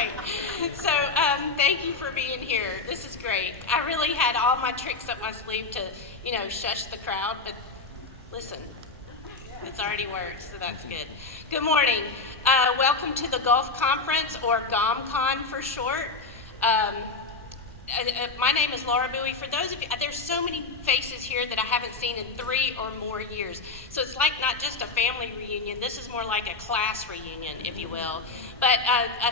right. So thank you for being here. This is great. I really had all my tricks up my sleeve to, shush the crowd, but listen, it's already worked, so that's good. Good morning. Welcome to the Gulf Conference, or GOMCON for short. My name is Laura Bowie. For those of you, there's so many faces here that I haven't seen in 3 or more years. So it's like not just a family reunion, this is more like a class reunion, if you will. But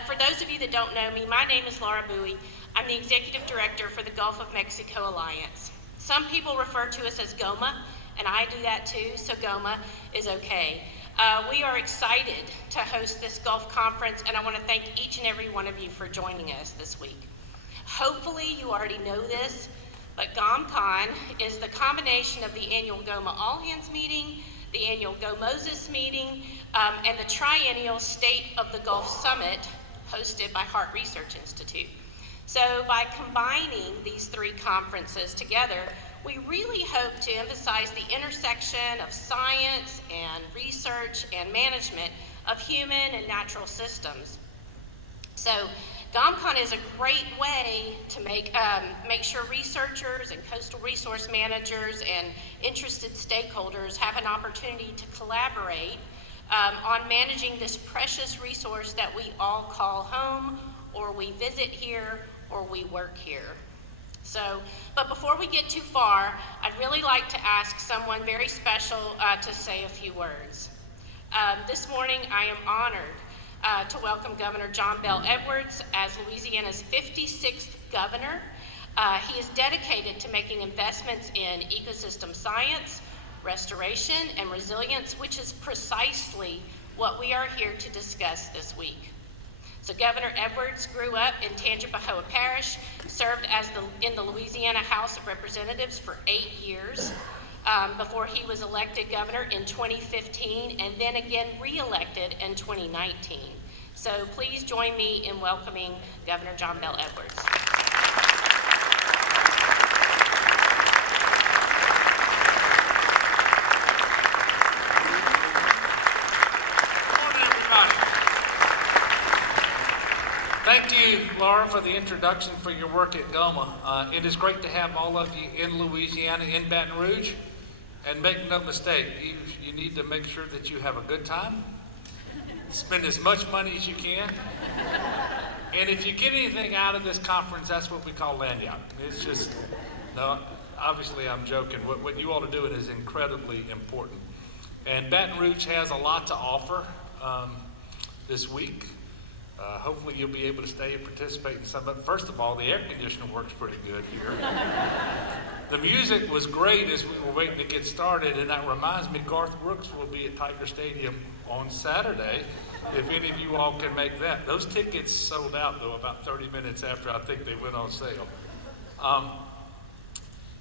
for those of you that don't know me, my name is Laura Bowie. I'm the Executive Director for the Gulf of Mexico Alliance. Some people refer to us as GOMA, and I do that too, so GOMA is okay. We are excited to host this Gulf Conference, and I want to thank each and every one of you for joining us this week. Hopefully you already know this, but GOMCON is the combination of the annual GOMA All Hands meeting, the annual GOMOSIS meeting, and the triennial State of the Gulf Summit hosted by Hart Research Institute. So by combining these 3 conferences together, we really hope to emphasize the intersection of science and research and management of human and natural systems. So GOMCON is a great way to make sure researchers and coastal resource managers and interested stakeholders have an opportunity to collaborate on managing this precious resource that we all call home, or we visit here, or we work here. So, but before we get too far, I'd really like to ask someone very special to say a few words. This morning, I am honored to welcome Governor John Bel Edwards as Louisiana's 56th governor. He is dedicated to making investments in ecosystem science, restoration, and resilience, which is precisely what we are here to discuss this week. So Governor Edwards grew up in Tangipahoa Parish, served in the Louisiana House of Representatives for 8 years before he was elected governor in 2015 and then again re-elected in 2019. So please join me in welcoming Governor John Bel Edwards. Thank you, Laura, for the introduction, for your work at GOMA. It is great to have all of you in Louisiana, in Baton Rouge, and make no mistake, you need to make sure that you have a good time, spend as much money as you can, and if you get anything out of this conference, that's what we call lagniappe. It's just, no, obviously I'm joking. What you all are doing is incredibly important. And Baton Rouge has a lot to offer this week. Hopefully you'll be able to stay and participate in some of it. First of all, the air conditioner works pretty good here. The music was great as we were waiting to get started, and that reminds me, Garth Brooks will be at Tiger Stadium on Saturday, if any of you all can make that. Those tickets sold out, though, about 30 minutes after I think they went on sale.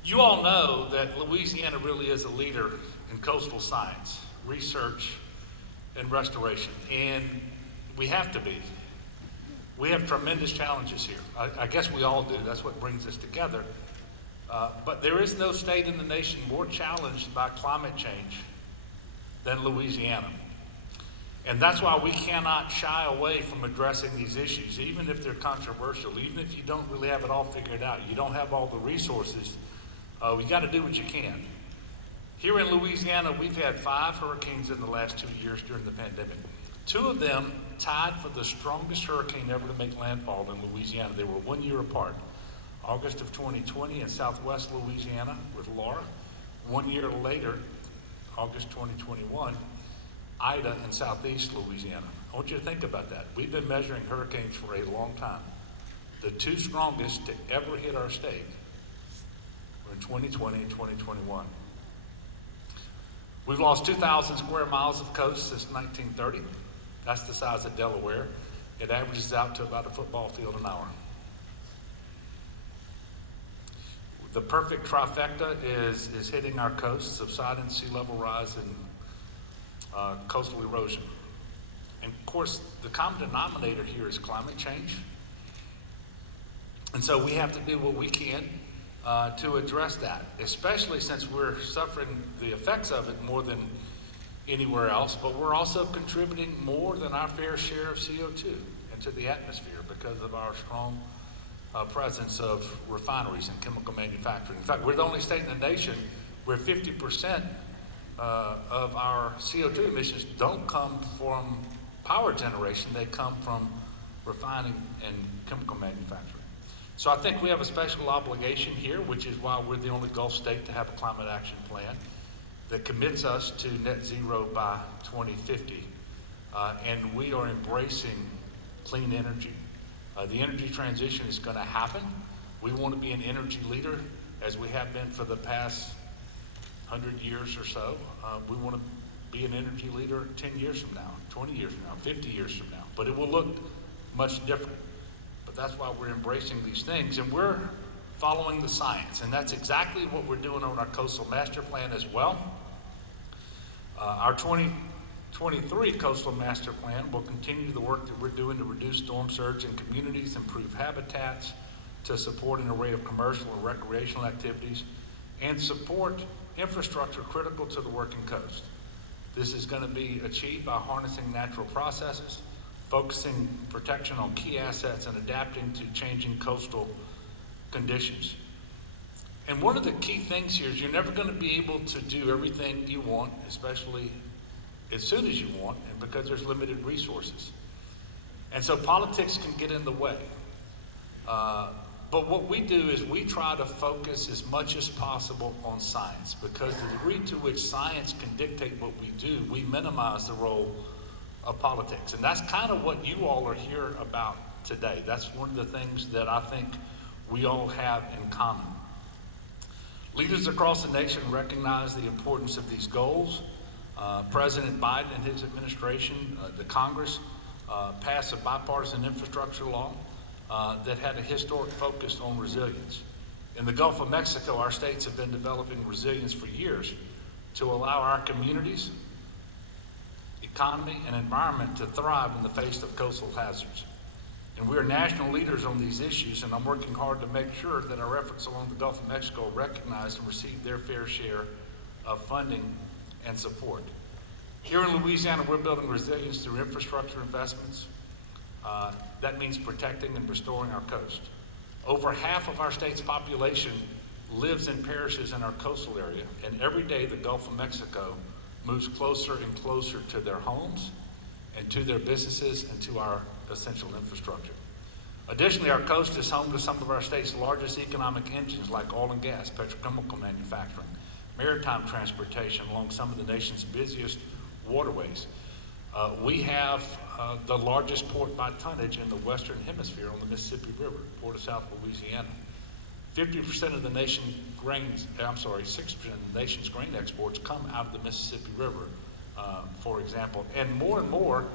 You all know that Louisiana really is a leader in coastal science, research, and restoration, and we have to be. We have tremendous challenges here. I guess we all do. That's what brings us together. But there is no state in the nation more challenged by climate change than Louisiana. And that's why we cannot shy away from addressing these issues, even if they're controversial, even if you don't really have it all figured out, you don't have all the resources, we got to do what you can. Here in Louisiana, we've had 5 hurricanes in the last 2 years during the pandemic. 2 of them tied for the strongest hurricane ever to make landfall in Louisiana. They were 1 year apart. August of 2020 in southwest Louisiana with Laura. 1 year later, August 2021, Ida in southeast Louisiana. I want you to think about that. We've been measuring hurricanes for a long time. The 2 strongest to ever hit our state were in 2020 and 2021. We've lost 2,000 square miles of coast since 1930. That's the size of Delaware. It averages out to about a football field an hour. The perfect trifecta is hitting our coast: subsiding sea level rise and coastal erosion. And of course, the common denominator here is climate change. And so we have to do what we can to address that, especially since we're suffering the effects of it more than anywhere else, but we're also contributing more than our fair share of CO2. into the atmosphere because of our strong presence of refineries and chemical manufacturing. In fact, we're the only state in the nation where 50% of our CO2 emissions don't come from power generation, they come from refining and chemical manufacturing. So I think we have a special obligation here, which is why we're the only Gulf state to have a climate action plan that commits us to net zero by 2050. And we are embracing clean energy. The energy transition is going to happen. We want to be an energy leader, as we have been for the past 100 years or so. We want to be an energy leader 10 years from now, 20 years from now, 50 years from now. But it will look much different. But that's why we're embracing these things, and we're following the science. And that's exactly what we're doing on our Coastal Master Plan as well. Our 2023 Coastal Master Plan will continue the work that we're doing to reduce storm surge in communities, improve habitats, to support an array of commercial and recreational activities, and support infrastructure critical to the working coast. This is going to be achieved by harnessing natural processes, focusing protection on key assets, and adapting to changing coastal conditions. And one of the key things here is you're never going to be able to do everything you want, especially as soon as you want, and because there's limited resources. And so politics can get in the way. But what we do is we try to focus as much as possible on science, because the degree to which science can dictate what we do, we minimize the role of politics. And that's kind of what you all are here about today. That's one of the things that I think we all have in common. Leaders across the nation recognize the importance of these goals. President Biden and his administration, the Congress, passed a bipartisan infrastructure law that had a historic focus on resilience. In the Gulf of Mexico, our states have been developing resilience for years to allow our communities, economy, and environment to thrive in the face of coastal hazards. And we are national leaders on these issues, and I'm working hard to make sure that our efforts along the Gulf of Mexico are recognized and receive their fair share of funding and support. Here in Louisiana, we're building resilience through infrastructure investments. That means protecting and restoring our coast. Over half of our state's population lives in parishes in our coastal area, and every day the Gulf of Mexico moves closer and closer to their homes and to their businesses and to our essential infrastructure. Additionally, our coast is home to some of our state's largest economic engines, like oil and gas, petrochemical manufacturing, maritime transportation along some of the nation's busiest waterways. We have the largest port by tonnage in the Western Hemisphere on the Mississippi River, Port of South Louisiana. 50% of the nation's grains, 6% of the nation's grain exports come out of the Mississippi River, for example. And more,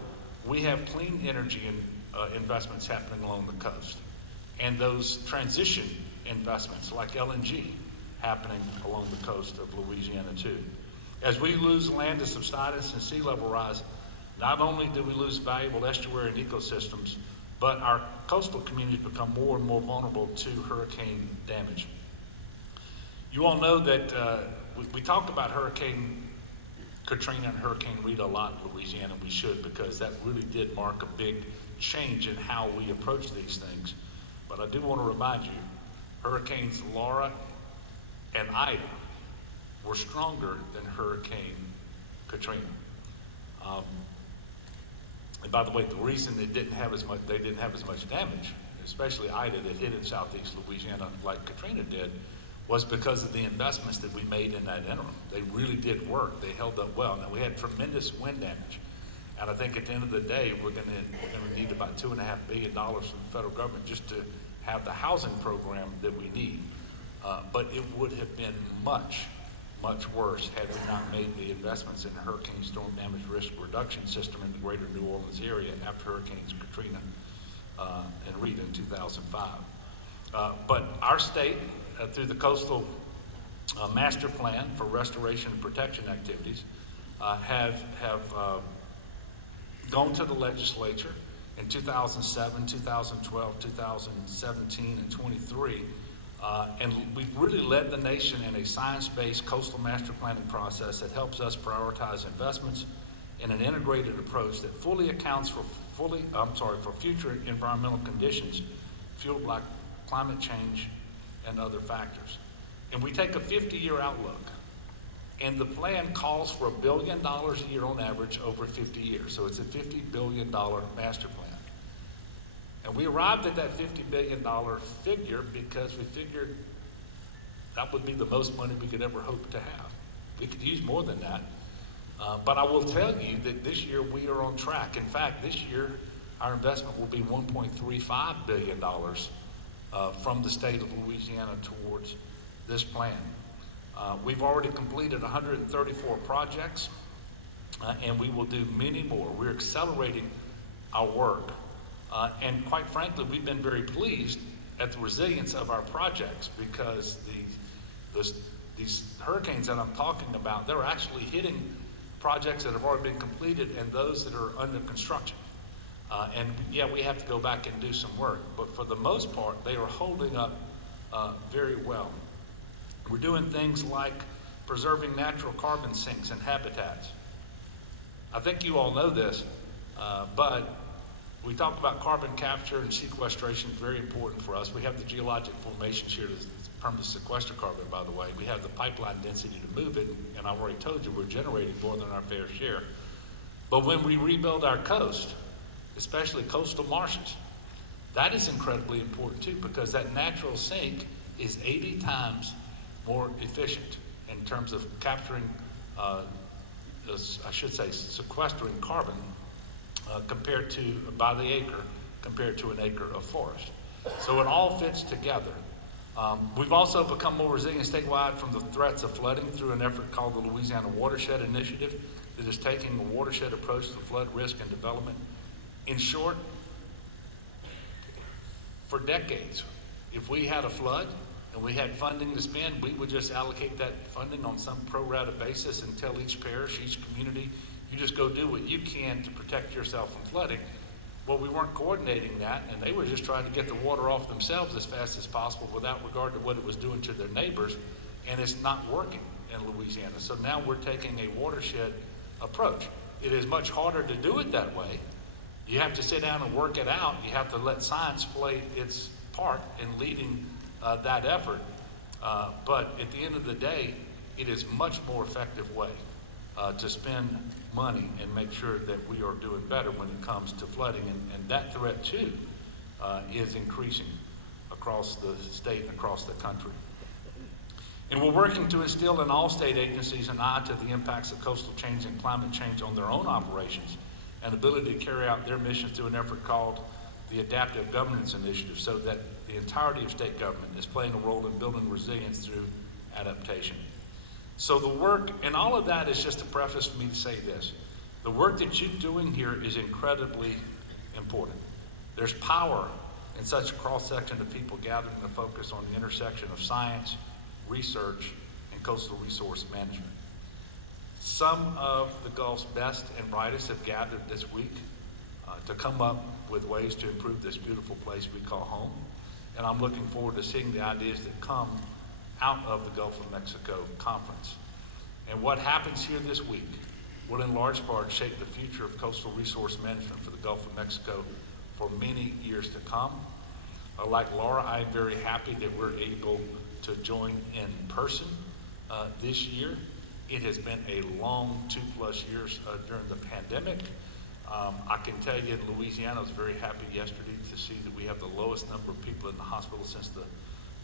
we have clean energy investments happening along the coast. And those transition investments like LNG happening along the coast of Louisiana too. As we lose land to subsidence and sea level rise, not only do we lose valuable estuary and ecosystems, but our coastal communities become more and more vulnerable to hurricane damage. You all know that we talk about Hurricane Katrina and Hurricane Rita a lot in Louisiana. We should, because that really did mark a big change in how we approach these things. But I do want to remind you, Hurricanes Laura and Ida were stronger than Hurricane Katrina. And by the way, the reason they didn't have as much damage, especially Ida that hit in southeast Louisiana like Katrina did, was because of the investments that we made in that interim. They really did work. They held up well. Now, we had tremendous wind damage. And I think at the end of the day, we're going to need about $2.5 billion from the federal government just to have the housing program that we need. But it would have been much worse had we not made the investments in the Hurricane Storm Damage Risk Reduction System in the greater New Orleans area after Hurricanes Katrina and Rita in 2005. But our state, through the Coastal Master Plan for Restoration and Protection Activities, have gone to the legislature in 2007, 2012, 2017, and 23. And we've really led the nation in a science-based coastal master planning process that helps us prioritize investments in an integrated approach that fully accounts for for future environmental conditions fueled by climate change and other factors. And we take a 50-year outlook, and the plan calls for $1 billion a year on average over 50 years. So it's a $50 billion master plan. And we arrived at that $50 billion figure because we figured that would be the most money we could ever hope to have. We could use more than that. But I will tell you that this year we are on track. In fact, this year our investment will be $1.35 billion from the state of Louisiana towards this plan. We've already completed 134 projects, and we will do many more. We're accelerating our work. And quite frankly, we've been very pleased at the resilience of our projects because these hurricanes that I'm talking about, they're actually hitting projects that have already been completed and those that are under construction. And yeah, we have to go back and do some work, but for the most part, they are holding up very well. We're doing things like preserving natural carbon sinks and habitats. I think you all know this, but we talked about carbon capture and sequestration, very important for us. We have the geologic formations here to permanently sequester carbon, by the way. We have the pipeline density to move it, and I've already told you we're generating more than our fair share. But when we rebuild our coast, especially coastal marshes, that is incredibly important too, because that natural sink is 80 times more efficient in terms of capturing, sequestering carbon compared to, by the acre, compared to an acre of forest. So it all fits together. We've also become more resilient statewide from the threats of flooding through an effort called the Louisiana Watershed Initiative that is taking a watershed approach to flood risk and development. In short, for decades, if we had a flood and we had funding to spend, we would just allocate that funding on some pro rata basis and tell each parish, each community, you just go do what you can to protect yourself from flooding. Well, we weren't coordinating that, and they were just trying to get the water off themselves as fast as possible without regard to what it was doing to their neighbors, and it's not working in Louisiana. So now we're taking a watershed approach. It is much harder to do it that way. You have to sit down and work it out. You have to let science play its part in leading that effort. But at the end of the day, it is much more effective way to spend money and make sure that we are doing better when it comes to flooding. And that threat too is increasing across the state and across the country. And we're working to instill in all state agencies an eye to the impacts of coastal change and climate change on their own operations and ability to carry out their missions through an effort called the Adaptive Governance Initiative, so that the entirety of state government is playing a role in building resilience through adaptation. So the work, and all of that is just a preface for me to say this. The work that you're doing here is incredibly important. There's power in such a cross-section of people gathering to focus on the intersection of science, research, and coastal resource management. Some of the Gulf's best and brightest have gathered this week to come up with ways to improve this beautiful place we call home. And I'm looking forward to seeing the ideas that come out of the Gulf of Mexico conference. And what happens here this week will in large part shape the future of coastal resource management for the Gulf of Mexico for many years to come. Like Laura, I'm very happy that we're able to join in person this year. It has been a long 2+ years during the pandemic. I can tell you in Louisiana, I was very happy yesterday to see that we have the lowest number of people in the hospital since the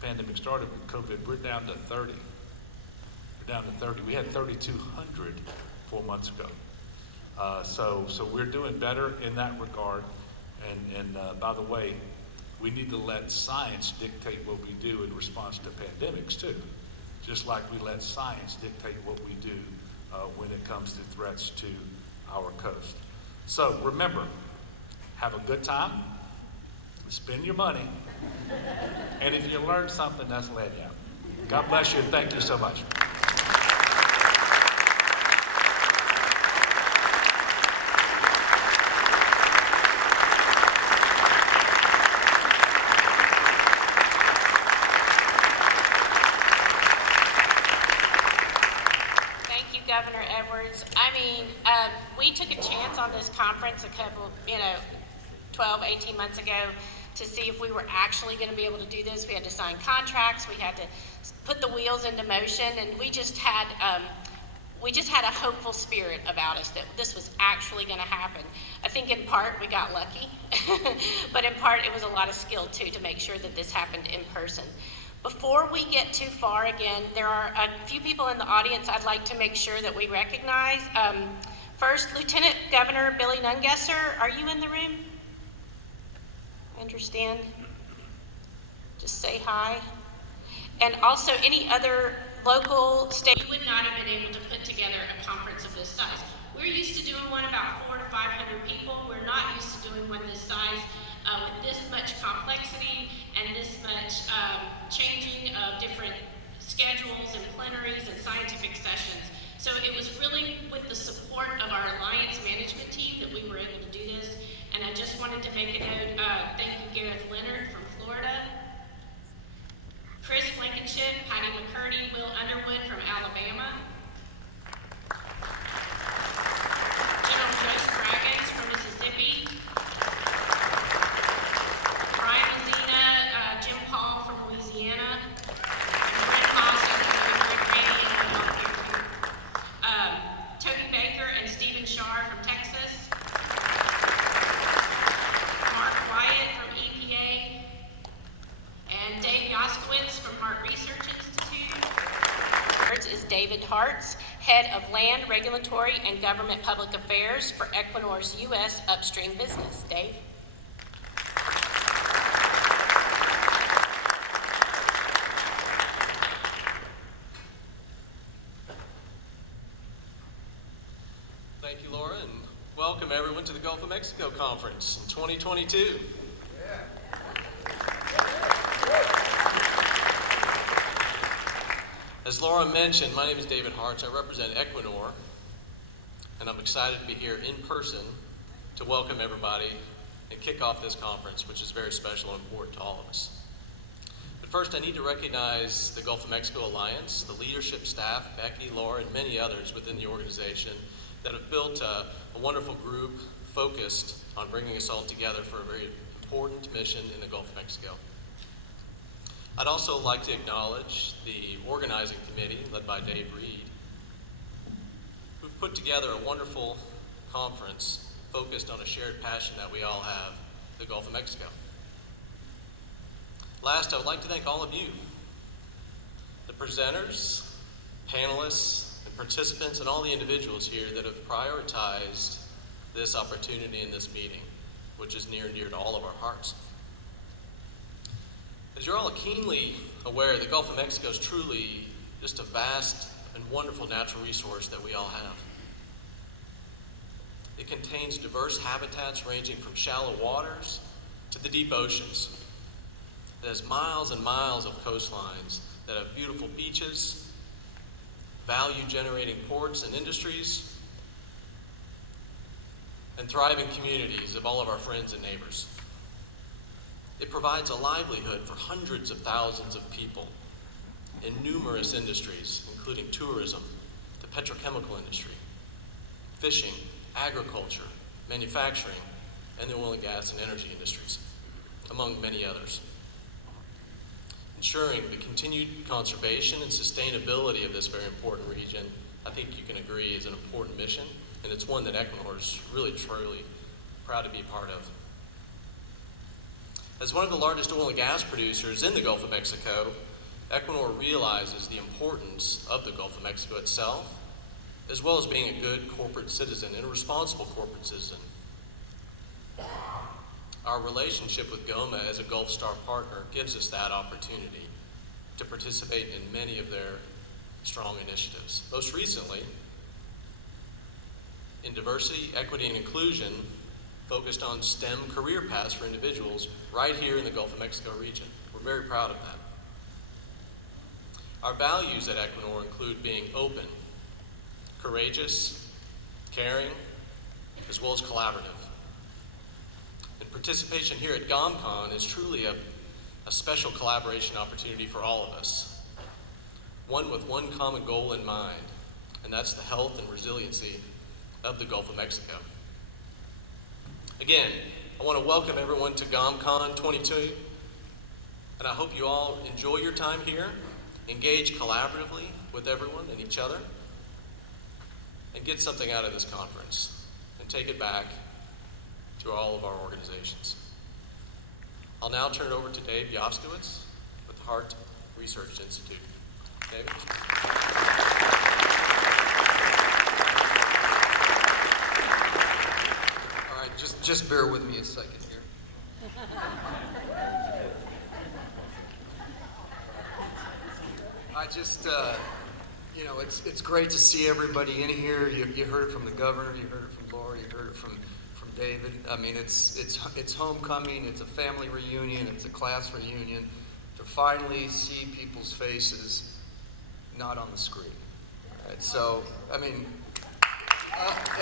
pandemic started with COVID. We're down to 30. We're down to 30. We had 3,200 4 months ago. So we're doing better in that regard. And by the way, we need to let science dictate what we do in response to pandemics too. Just like we let science dictate what we do when it comes to threats to our coast. So remember, have a good time, spend your money, and if you learn something, that's letting you out. God bless you, and thank you so much. Governor Edwards. I mean, we took a chance on this conference a couple, 12, 18 months ago to see if we were actually going to be able to do this. We had to sign contracts, we had to put the wheels into motion, and we just had a hopeful spirit about us that this was actually going to happen. I think in part we got lucky, but in part it was a lot of skill too to make sure that this happened in person. Before we get too far, again, there are a few people in the audience I'd like to make sure that we recognize. First, Lieutenant Governor Billy Nungesser, are you in the room? I understand. Just say hi. And also any other local, state, we would not have been able to put together a conference of this size. We're used to doing one about 400 to 500 people. We're not used to doing one this size with this much complexity and this much changing of different schedules and plenaries and scientific sessions. So it was really with the support of our Alliance management team that we were able to do this. And I just wanted to make a note, thank you Gareth Leonard from Florida, Chris Blankenship, Patty McCurdy, Will Underwood from Alabama, General Joe Spraggins from Mississippi, Brian Mazzina, Jim Paul from Louisiana, and Brent Moss, Toby Baker and Stephen Shar from Texas, Mark Wyatt from EPA, and Dave Yostewitz from Hart Research Institute. Is David Hartz, Head of Land, Regulatory, and Government Public Affairs for Equinor's U.S. upstream business. Dave? Thank you, Laura, and welcome everyone to the Gulf of Mexico Conference in 2022. As Laura mentioned, my name is David Hartz. I represent Equinor, and I'm excited to be here in person to welcome everybody and kick off this conference, which is very special and important to all of us. But first, I need to recognize the Gulf of Mexico Alliance, the leadership staff, Becky, Laura, and many others within the organization that have built a wonderful group focused on bringing us all together for a very important mission in the Gulf of Mexico. I'd also like to acknowledge the organizing committee led by Dave Reed, who've put together a wonderful conference focused on a shared passion that we all have, the Gulf of Mexico. Last, I would like to thank all of you, the presenters, panelists, and participants, and all the individuals here that have prioritized this opportunity in this meeting, which is near and dear to all of our hearts. As you're all keenly aware, the Gulf of Mexico is truly just a vast and wonderful natural resource that we all have. It contains diverse habitats ranging from shallow waters to the deep oceans. It has miles and miles of coastlines that have beautiful beaches, value-generating ports and industries, and thriving communities of all of our friends and neighbors. It provides a livelihood for hundreds of thousands of people in numerous industries, including tourism, the petrochemical industry, fishing, agriculture, manufacturing, and the oil and gas and energy industries, among many others. Ensuring the continued conservation and sustainability of this very important region, I think you can agree, is an important mission, and it's one that Equinor is really, truly proud to be a part of. As one of the largest oil and gas producers in the Gulf of Mexico, Equinor realizes the importance of the Gulf of Mexico itself, as well as being a good corporate citizen and a responsible corporate citizen. Our relationship with GOMA as a Gulf Star partner gives us that opportunity to participate in many of their strong initiatives. Most recently, in diversity, equity, and inclusion, focused on STEM career paths for individuals right here in the Gulf of Mexico region. We're very proud of that. Our values at Equinor include being open, courageous, caring, as well as collaborative. And participation here at GOMCON is truly a special collaboration opportunity for all of us. One with one common goal in mind, and that's the health and resiliency of the Gulf of Mexico. Again, I want to welcome everyone to GOMCON 22, and I hope you all enjoy your time here, engage collaboratively with everyone and each other, and get something out of this conference, and take it back to all of our organizations. I'll now turn it over to Dave Yostewitz with the Hart Research Institute. David? All right, just bear with me a second here. I just, it's great to see everybody in here. You heard it from the governor, you heard it from Laura, you heard it from David. I mean, it's homecoming, it's a family reunion, it's a class reunion. To finally see people's faces not on the screen. All right, so, I mean,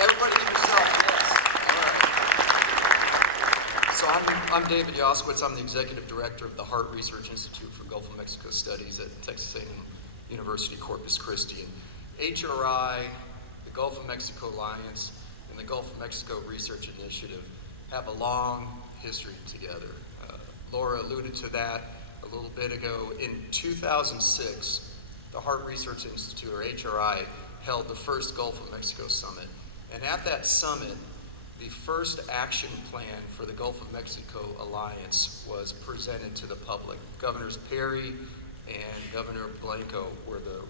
everybody give yourself yes. All right. So I'm David Yostewitz. I'm the Executive Director of the Hart Research Institute for Gulf of Mexico Studies at Texas A&M University Corpus Christi. And HRI, the Gulf of Mexico Alliance, and the Gulf of Mexico Research Initiative have a long history together. Laura alluded to that a little bit ago. In 2006, the Hart Research Institute, or HRI, held the first Gulf of Mexico Summit. And at that summit, the first action plan for the Gulf of Mexico Alliance was presented to the public. Governors Perry and Governor Blanco were the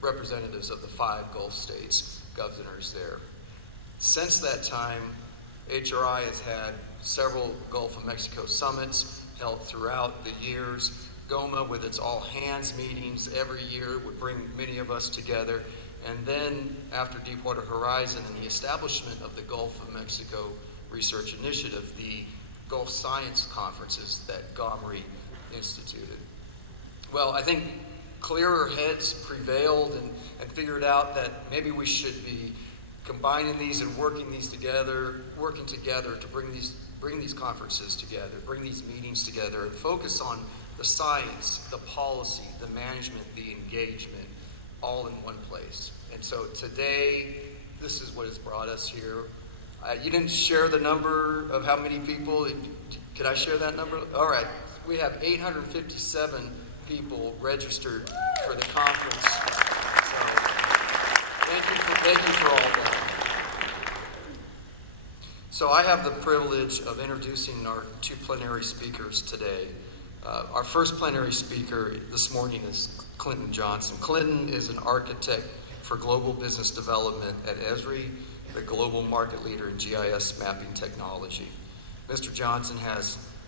representatives of the 5 Gulf states, governors there. Since that time, HRI has had several Gulf of Mexico summits held throughout the years. GOMA, with its all-hands meetings every year, would bring many of us together. And then, after Deepwater Horizon and the establishment of the Gulf of Mexico Research Initiative, the Gulf Science Conferences that GOMRI instituted. Well, I think clearer heads prevailed and figured out that maybe we should be combining these and working together to bring these conferences together, bring these meetings together, and focus on the science, the policy, the management, the engagement, all in one place. And so today, this is what has brought us here. You didn't share the number of how many people. Could I share that number? All right. We have 857 people registered for the conference. So thank you for all that. So I have the privilege of introducing our 2 plenary speakers today. Our first plenary speaker this morning is Clinton Johnson. Clinton is an architect for global business development at Esri, the global market leader in GIS mapping technology. Mr.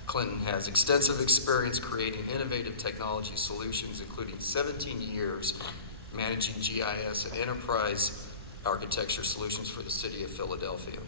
Clinton has extensive experience creating innovative technology solutions, including 17 years managing GIS and enterprise architecture solutions for the city of Philadelphia.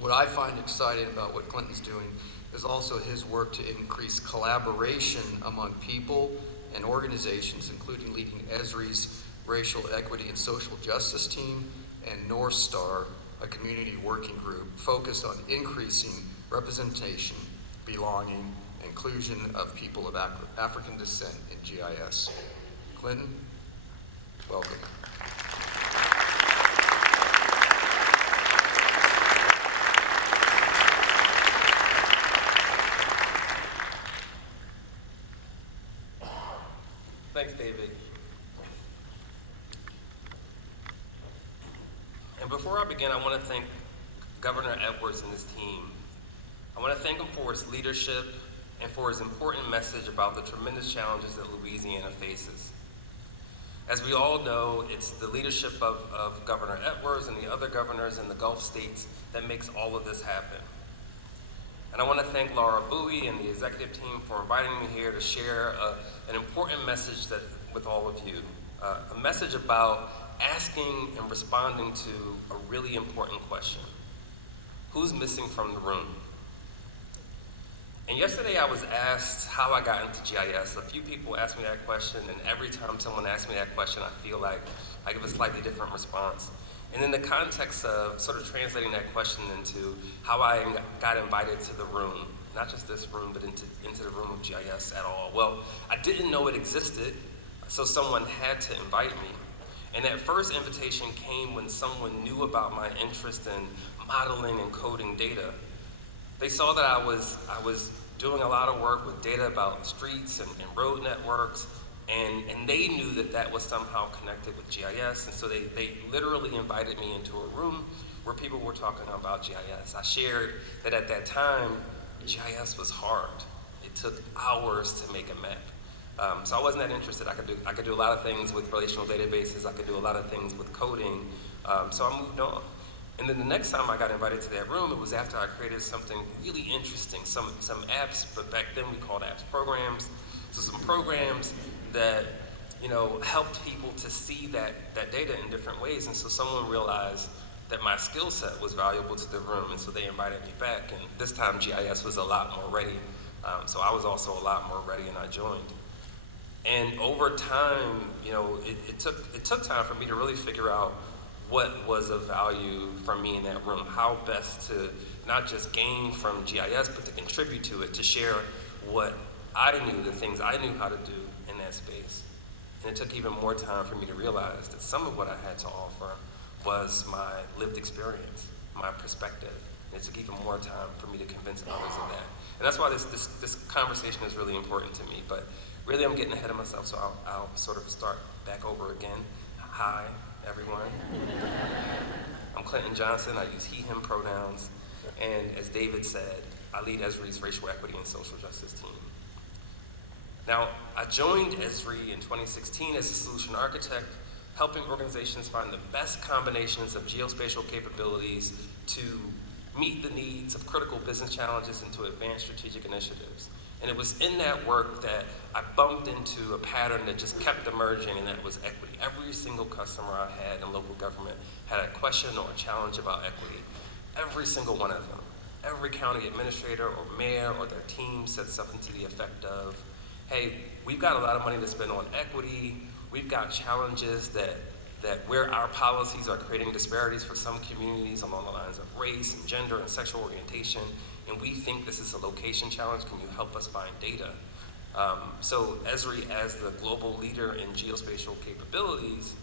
What I find exciting about what Clinton's doing is also his work to increase collaboration among people and organizations, including leading Esri's Racial Equity and Social Justice Team and North Star, a community working group focused on increasing representation, belonging, inclusion of people of African descent in GIS. Clinton, welcome. Thanks, David. And before I begin, I want to thank Governor Edwards and his team. I want to thank him for his leadership and for his important message about the tremendous challenges that Louisiana faces. As we all know, it's the leadership of Governor Edwards and the other governors in the Gulf states that makes all of this happen. And I want to thank Laura Bowie and the executive team for inviting me here to share an important message with all of you. A message about asking and responding to a really important question. Who's missing from the room? And yesterday I was asked how I got into GIS. A few people asked me that question, and every time someone asks me that question, I feel like I give a slightly different response. And in the context of sort of translating that question into how I got invited to the room, not just this room, but into the room of GIS at all. Well, I didn't know it existed, so someone had to invite me. And that first invitation came when someone knew about my interest in modeling and coding data. They saw that I was doing a lot of work with data about streets and road networks, and they knew that that was somehow connected with GIS, and so they literally invited me into a room where people were talking about GIS. I shared that at that time, GIS was hard. It took hours to make a map. So I wasn't that interested. I could do a lot of things with relational databases. I could do a lot of things with coding. So I moved on. And then the next time I got invited to that room, it was after I created something really interesting, some apps, but back then we called apps programs. So some programs that, helped people to see that data in different ways. And so someone realized that my skill set was valuable to the room, and so they invited me back. And this time GIS was a lot more ready. So I was also a lot more ready, and I joined. And over time, it took time for me to really figure out what was of value for me in that room, how best to not just gain from GIS, but to contribute to it, to share what I knew, the things I knew how to do in that space. And it took even more time for me to realize that some of what I had to offer was my lived experience, my perspective. And it took even more time for me to convince others of that. And that's why this conversation is really important to me. But really, I'm getting ahead of myself, so I'll sort of start back over again. Hi, everyone. I'm Clinton Johnson. I use he, him pronouns. And as David said, I lead Esri's Racial Equity and Social Justice team. Now, I joined Esri in 2016 as a solution architect, helping organizations find the best combinations of geospatial capabilities to meet the needs of critical business challenges and to advance strategic initiatives. And it was in that work that I bumped into a pattern that just kept emerging, and that was equity. Every single customer I had in local government had a question or a challenge about equity. Every single one of them. Every county administrator or mayor or their team said something to the effect of, hey, we've got a lot of money to spend on equity. We've got challenges that where our policies are creating disparities for some communities along the lines of race and gender and sexual orientation, and we think this is a location challenge. Can you help us find data? So Esri, as the global leader in geospatial capabilities,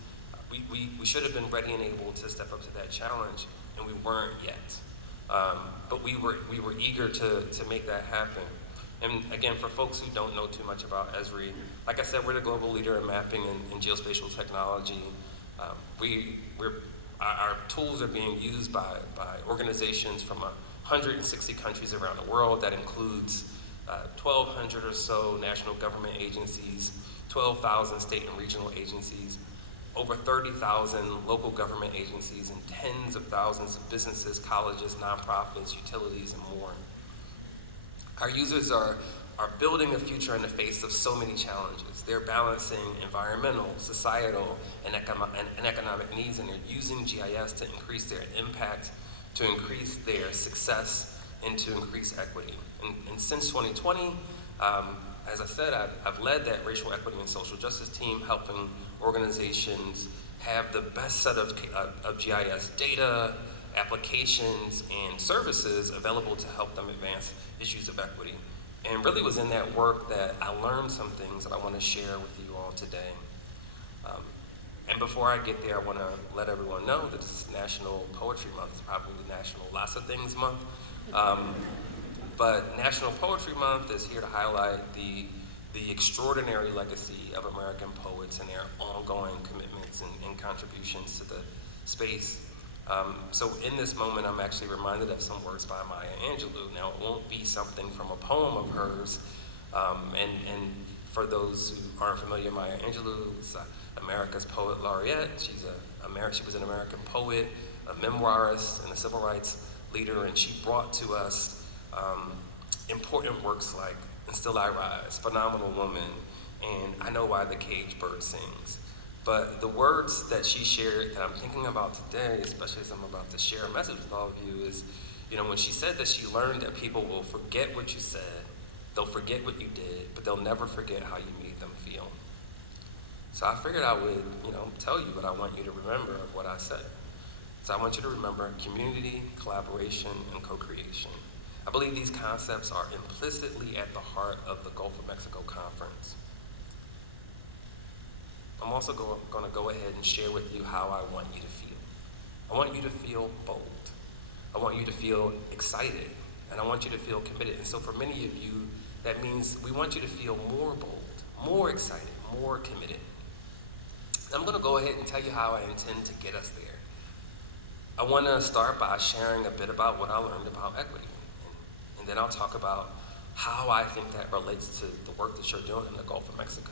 we should have been ready and able to step up to that challenge, and we weren't yet. But we were eager to make that happen. And again, for folks who don't know too much about Esri, like I said, we're the global leader in mapping and geospatial technology. Our tools are being used by organizations from 160 countries around the world. That includes 1,200 or so national government agencies, 12,000 state and regional agencies, over 30,000 local government agencies, and tens of thousands of businesses, colleges, nonprofits, utilities, and more. Our users are building a future in the face of so many challenges. They're balancing environmental, societal, and economic needs, and they're using GIS to increase their impact, to increase their success, and to increase equity. And since 2020, as I said, I've led that racial equity and social justice team, helping organizations have the best set of GIS data, applications, and services available to help them advance issues of equity. And really was in that work that I learned some things that I want to share with you all today. And before I get there, I want to let everyone know that this is National Poetry Month. It's probably National Lots of Things Month. But National Poetry Month is here to highlight the extraordinary legacy of American poets and their ongoing commitments and contributions to the space. So in this moment, I'm actually reminded of some words by Maya Angelou. Now, it won't be something from a poem of hers, and for those who aren't familiar, Maya Angelou is America's poet laureate. She was an American poet, a memoirist, and a civil rights leader, and she brought to us important works like And Still I Rise, Phenomenal Woman, and I Know Why the Caged Bird Sings. But the words that she shared that I'm thinking about today, especially as I'm about to share a message with all of you, is, when she said that she learned that people will forget what you said, they'll forget what you did, but they'll never forget how you made them feel. So I figured I would, tell you what I want you to remember of what I said. So I want you to remember community, collaboration, and co-creation. I believe these concepts are implicitly at the heart of the Gulf of Mexico Conference. I'm also going to go ahead and share with you how I want you to feel. I want you to feel bold. I want you to feel excited, and I want you to feel committed. And so for many of you, that means we want you to feel more bold, more excited, more committed. I'm going to go ahead and tell you how I intend to get us there. I want to start by sharing a bit about what I learned about equity, and then I'll talk about how I think that relates to the work that you're doing in the Gulf of Mexico.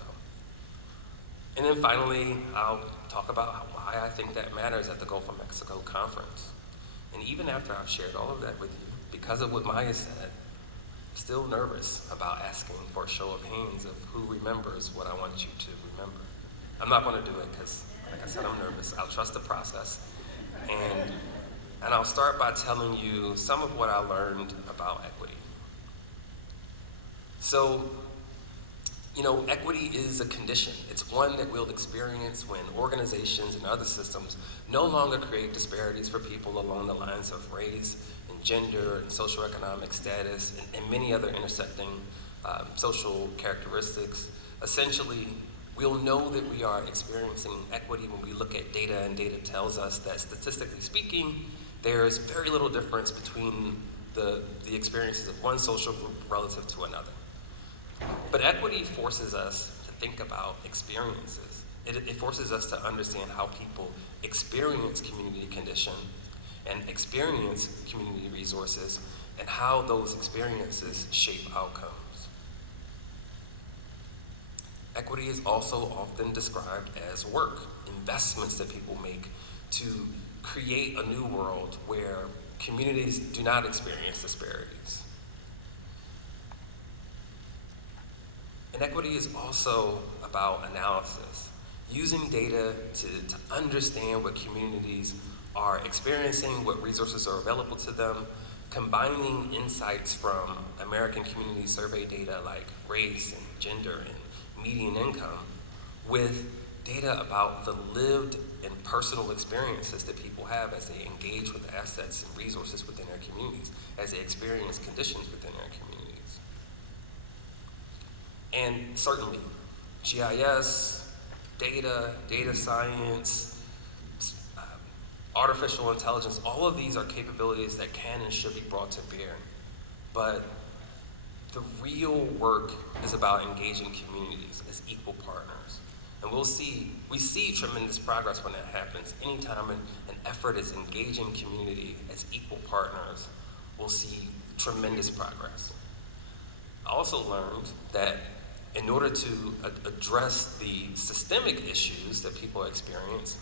And then finally, I'll talk about why I think that matters at the Gulf of Mexico conference. And even after I've shared all of that with you, because of what Maya said, I'm still nervous about asking for a show of hands of who remembers what I want you to remember. I'm not going to do it because, like I said, I'm nervous. I'll trust the process. And I'll start by telling you some of what I learned about equity. So, equity is a condition. It's one that we'll experience when organizations and other systems no longer create disparities for people along the lines of race and gender and socioeconomic status and many other intersecting social characteristics. Essentially, we'll know that we are experiencing equity when we look at data, and data tells us that statistically speaking, there is very little difference between the experiences of one social group relative to another. But equity forces us to think about experiences. It forces us to understand how people experience community condition and experience community resources and how those experiences shape outcomes. Equity is also often described as work, investments that people make to create a new world where communities do not experience disparities. And equity is also about analysis, using data to understand what communities are experiencing, what resources are available to them, combining insights from American Community Survey data like race and gender and median income with data about the lived and personal experiences that people have as they engage with assets and resources within their communities, as they experience conditions within their communities. And certainly, GIS, data science, artificial intelligence, all of these are capabilities that can and should be brought to bear. But the real work is about engaging communities as equal partners. And we see tremendous progress when that happens. Anytime an effort is engaging community as equal partners, we'll see tremendous progress. I also learned that in order to address the systemic issues that people experience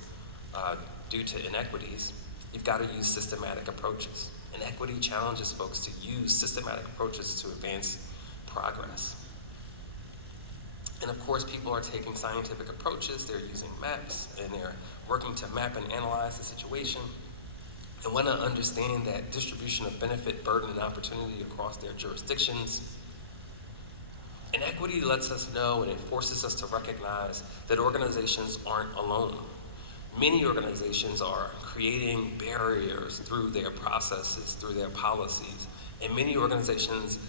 due to inequities, you've got to use systematic approaches. And equity challenges folks to use systematic approaches to advance progress. And of course, people are taking scientific approaches, they're using maps, and they're working to map and analyze the situation, and want to understand that distribution of benefit, burden, and opportunity across their jurisdictions. And equity lets us know, and it forces us to recognize that organizations aren't alone. Many organizations are creating barriers through their processes, through their policies, and many organizations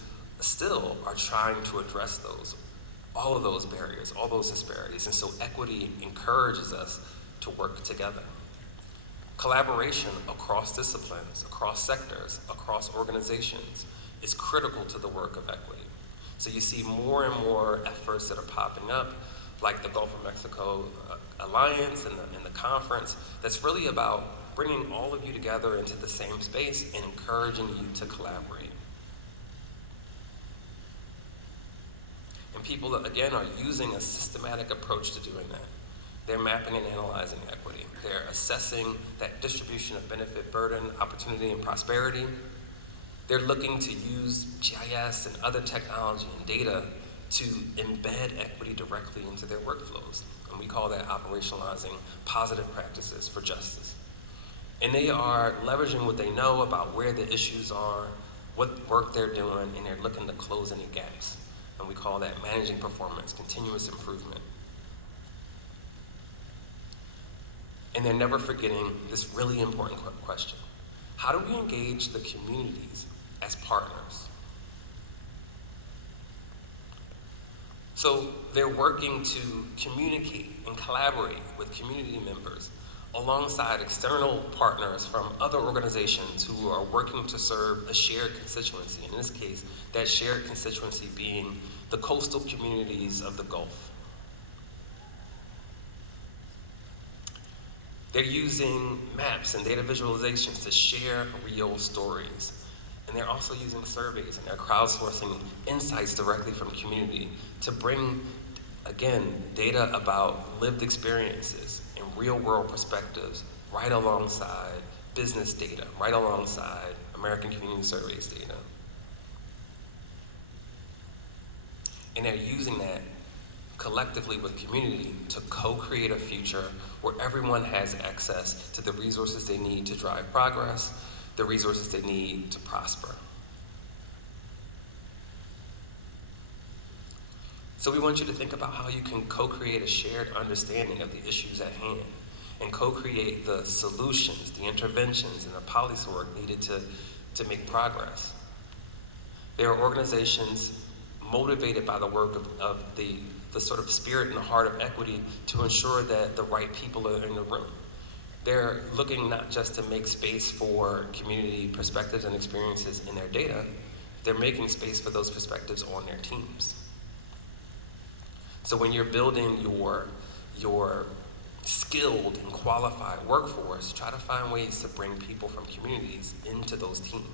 still are trying to address all of those barriers, all those disparities. And so equity encourages us to work together. Collaboration across disciplines, across sectors, across organizations is critical to the work of equity. So you see more and more efforts that are popping up, like the Gulf of Mexico Alliance and the conference, that's really about bringing all of you together into the same space and encouraging you to collaborate. And people, again, are using a systematic approach to doing that. They're mapping and analyzing equity. They're assessing that distribution of benefit, burden, opportunity, and prosperity. They're looking to use GIS and other technology and data to embed equity directly into their workflows. And we call that operationalizing positive practices for justice. And they are leveraging what they know about where the issues are, what work they're doing, and they're looking to close any gaps. And we call that managing performance, continuous improvement. And they're never forgetting this really important question. How do we engage the communities as partners? So they're working to communicate and collaborate with community members alongside external partners from other organizations who are working to serve a shared constituency. In this case, that shared constituency being the coastal communities of the Gulf. They're using maps and data visualizations to share real stories. And they're also using surveys, and they're crowdsourcing insights directly from community to bring, again, data about lived experiences and real-world perspectives right alongside business data, right alongside American Community Surveys data. And they're using that collectively with community to co-create a future where everyone has access to the resources they need to drive progress, the resources they need to prosper. So we want you to think about how you can co-create a shared understanding of the issues at hand and co-create the solutions, the interventions, and the policy work needed to make progress. There are organizations motivated by the work of the sort of spirit and the heart of equity to ensure that the right people are in the room. They're looking not just to make space for community perspectives and experiences in their data, they're making space for those perspectives on their teams. So when you're building your skilled and qualified workforce, try to find ways to bring people from communities into those teams.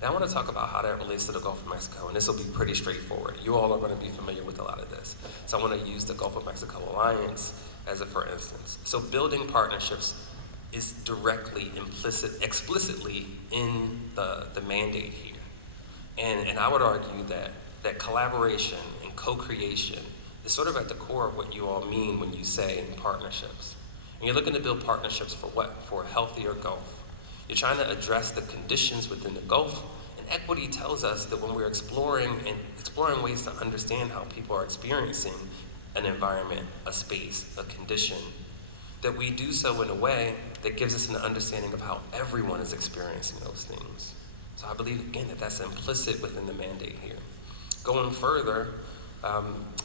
Now I want to talk about how that relates to the Gulf of Mexico, and this will be pretty straightforward. You all are going to be familiar with a lot of this. So I want to use the Gulf of Mexico Alliance as a for instance. So building partnerships is directly, explicitly in the mandate here. And I would argue that collaboration and co-creation is sort of at the core of what you all mean when you say partnerships. And you're looking to build partnerships for what? For a healthier Gulf. You're trying to address the conditions within the Gulf, and equity tells us that when we're exploring ways to understand how people are experiencing an environment, a space, a condition, that we do so in a way that gives us an understanding of how everyone is experiencing those things. So I believe, again, that that's implicit within the mandate here. Going further,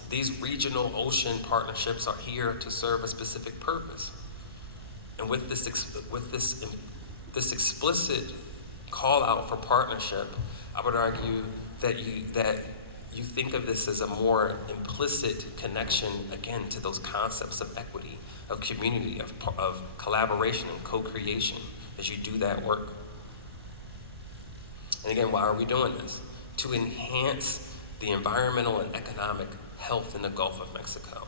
these regional ocean partnerships are here to serve a specific purpose. And with this explicit call out for partnership, I would argue that you think of this as a more implicit connection, again, to those concepts of equity, of community, of collaboration and co-creation as you do that work. And again, why are we doing this? To enhance the environmental and economic health in the Gulf of Mexico.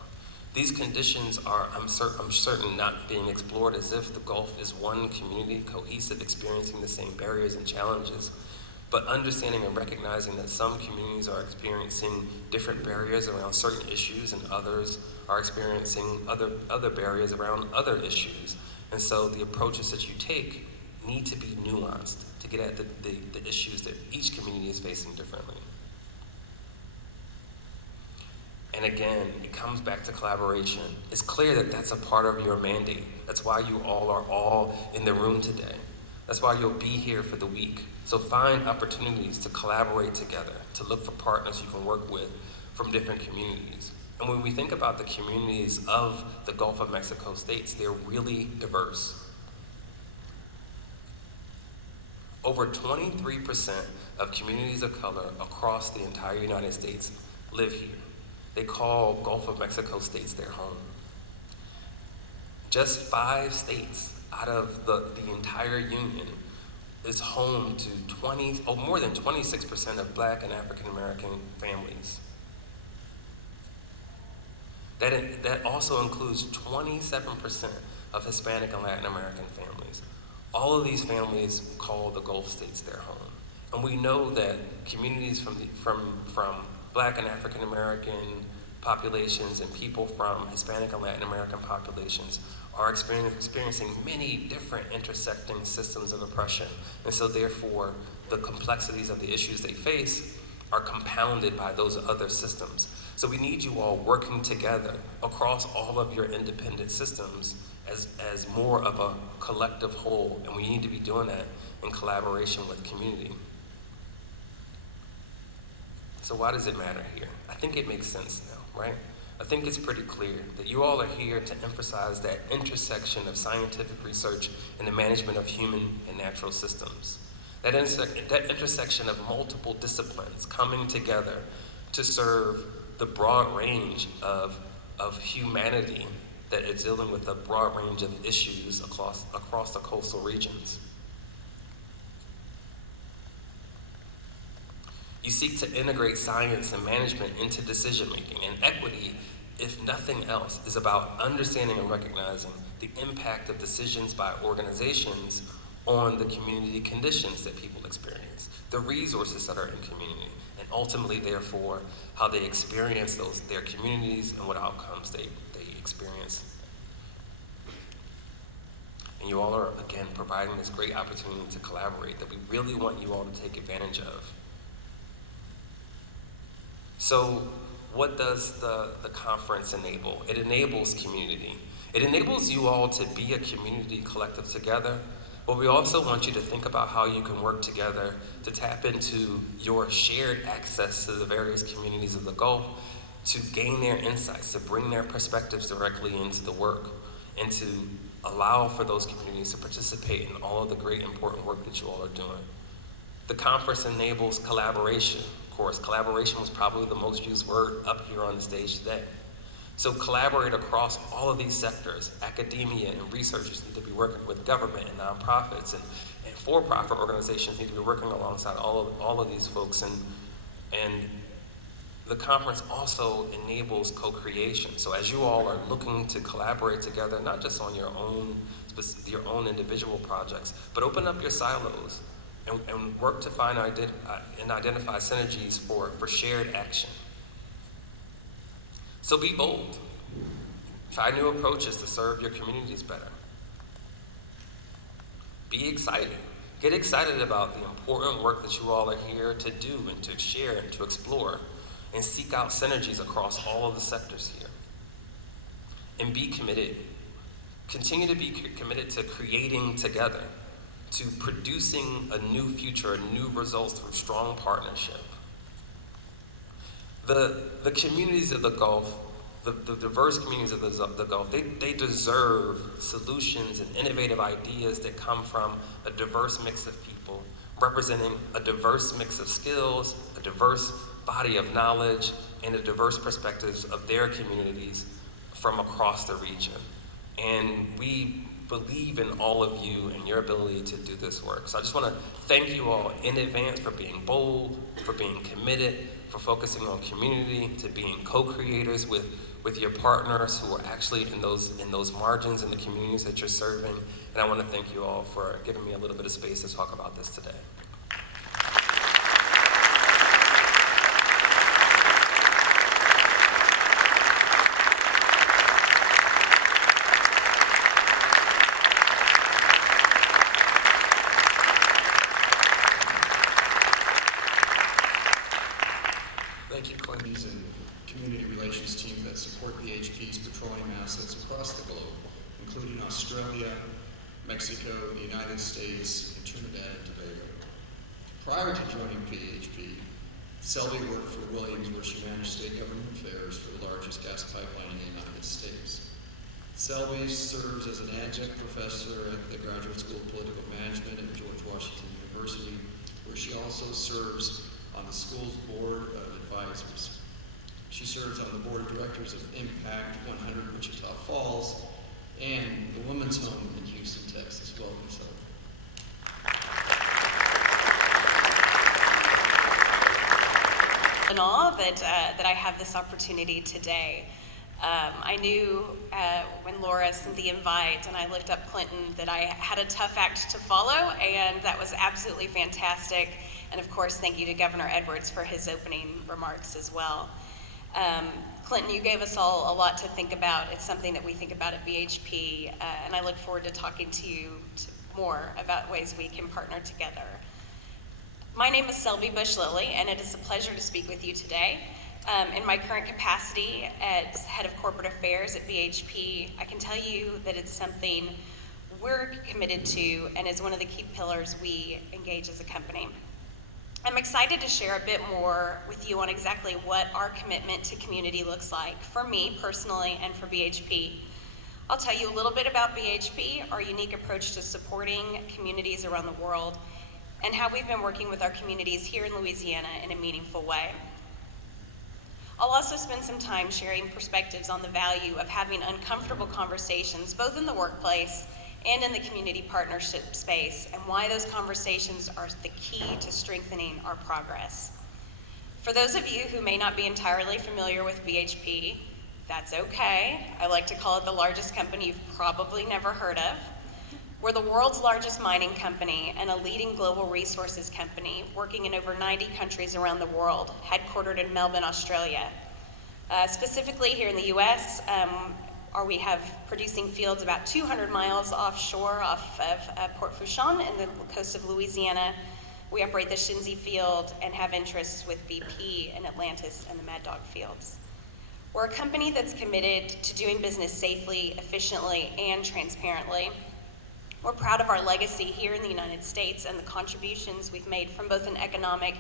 These conditions are, I'm certain, not being explored as if the Gulf is one community, cohesive, experiencing the same barriers and challenges, but understanding and recognizing that some communities are experiencing different barriers around certain issues and others are experiencing other barriers around other issues. And so the approaches that you take need to be nuanced to get at the issues that each community is facing differently. And again, it comes back to collaboration. It's clear that that's a part of your mandate. That's why you all are all in the room today. That's why you'll be here for the week. So find opportunities to collaborate together, to look for partners you can work with from different communities. And when we think about the communities of the Gulf of Mexico states, they're really diverse. Over 23% of communities of color across the entire United States live here. They call Gulf of Mexico states their home. Just 5 states out of the entire union is home to more than 26% of Black and African American families. That also includes 27% of Hispanic and Latin American families. All of these families call the Gulf states their home. And we know that communities from Black and African American populations and people from Hispanic and Latin American populations are experiencing many different intersecting systems of oppression. And so therefore, the complexities of the issues they face are compounded by those other systems. So we need you all working together across all of your independent systems as more of a collective whole, and we need to be doing that in collaboration with community. So why does it matter here? I think it makes sense now, right? I think it's pretty clear that you all are here to emphasize that intersection of scientific research and the management of human and natural systems. That intersection of multiple disciplines coming together to serve the broad range of humanity that is dealing with a broad range of issues across the coastal regions. You seek to integrate science and management into decision making, and equity, if nothing else, is about understanding and recognizing the impact of decisions by organizations on the community conditions that people experience, the resources that are in community, and ultimately, therefore, how they experience their communities and what outcomes they experience. And you all are, again, providing this great opportunity to collaborate that we really want you all to take advantage of. So what does the conference enable? It enables community. It enables you all to be a community collective together, but we also want you to think about how you can work together to tap into your shared access to the various communities of the Gulf, to gain their insights, to bring their perspectives directly into the work, and to allow for those communities to participate in all of the great important work that you all are doing. The conference enables collaboration. Of course, collaboration was probably the most used word up here on the stage today. So collaborate across all of these sectors. Academia and researchers need to be working with government and nonprofits, and for-profit organizations need to be working alongside all of these folks. And the conference also enables co-creation. So as you all are looking to collaborate together, not just on your own individual projects, but open up your silos and work to find and identify synergies for shared action. So be bold. Try new approaches to serve your communities better. Be excited. Get excited about the important work that you all are here to do and to share and to explore, and seek out synergies across all of the sectors here. And be committed. Continue to be committed to creating together, to producing a new future, new results through strong partnership. The communities of the Gulf, the diverse communities of the Gulf, they deserve solutions and innovative ideas that come from a diverse mix of people, representing a diverse mix of skills, a diverse body of knowledge, and a diverse perspectives of their communities from across the region. And we believe in all of you and your ability to do this work. So I just want to thank you all in advance for being bold, for being committed, for focusing on community, to being co-creators with your partners who are actually in those margins in the communities that you're serving. And I want to thank you all for giving me a little bit of space to talk about this today. Thank you, Clinton, and community relations teams that support BHP's petroleum assets across the globe, including Australia, Mexico, the United States, and Trinidad and Tobago. Prior to joining BHP, Selby worked for Williams, where she managed state government affairs for the largest gas pipeline in the United States. Selby serves as an adjunct professor at the Graduate School of Political Management at George Washington University, where she also serves on the school's board of advisors. She serves on the board of directors of Impact 100 Wichita Falls and the Women's Home in Houston, Texas. Welcome, Selby. In awe that I have this opportunity today. I knew when Laura sent the invite and I looked up Clinton that I had a tough act to follow, and that was absolutely fantastic. And of course, thank you to Governor Edwards for his opening remarks as well. Clinton, you gave us all a lot to think about. It's something that we think about at BHP, and I look forward to talking to you more about ways we can partner together. My name is Selby Bush-Lilly, and it is a pleasure to speak with you today. In my current capacity as head of corporate affairs at BHP, I can tell you that it's something we're committed to and is one of the key pillars we engage as a company. I'm excited to share a bit more with you on exactly what our commitment to community looks like for me personally and for BHP. I'll tell you a little bit about BHP, our unique approach to supporting communities around the world, and how we've been working with our communities here in Louisiana in a meaningful way. I'll also spend some time sharing perspectives on the value of having uncomfortable conversations, both in the workplace and in the community partnership space, and why those conversations are the key to strengthening our progress. For those of you who may not be entirely familiar with BHP, that's okay. I like to call it the largest company you've probably never heard of. We're the world's largest mining company and a leading global resources company working in over 90 countries around the world, headquartered in Melbourne, Australia. Specifically here in the US, we have producing fields about 200 miles offshore off of Port Fourchon in the coast of Louisiana. We operate the Shinzi field and have interests with BP in Atlantis and the Mad Dog fields. We're a company that's committed to doing business safely, efficiently, and transparently. We're proud of our legacy here in the United States and the contributions we've made from both an economic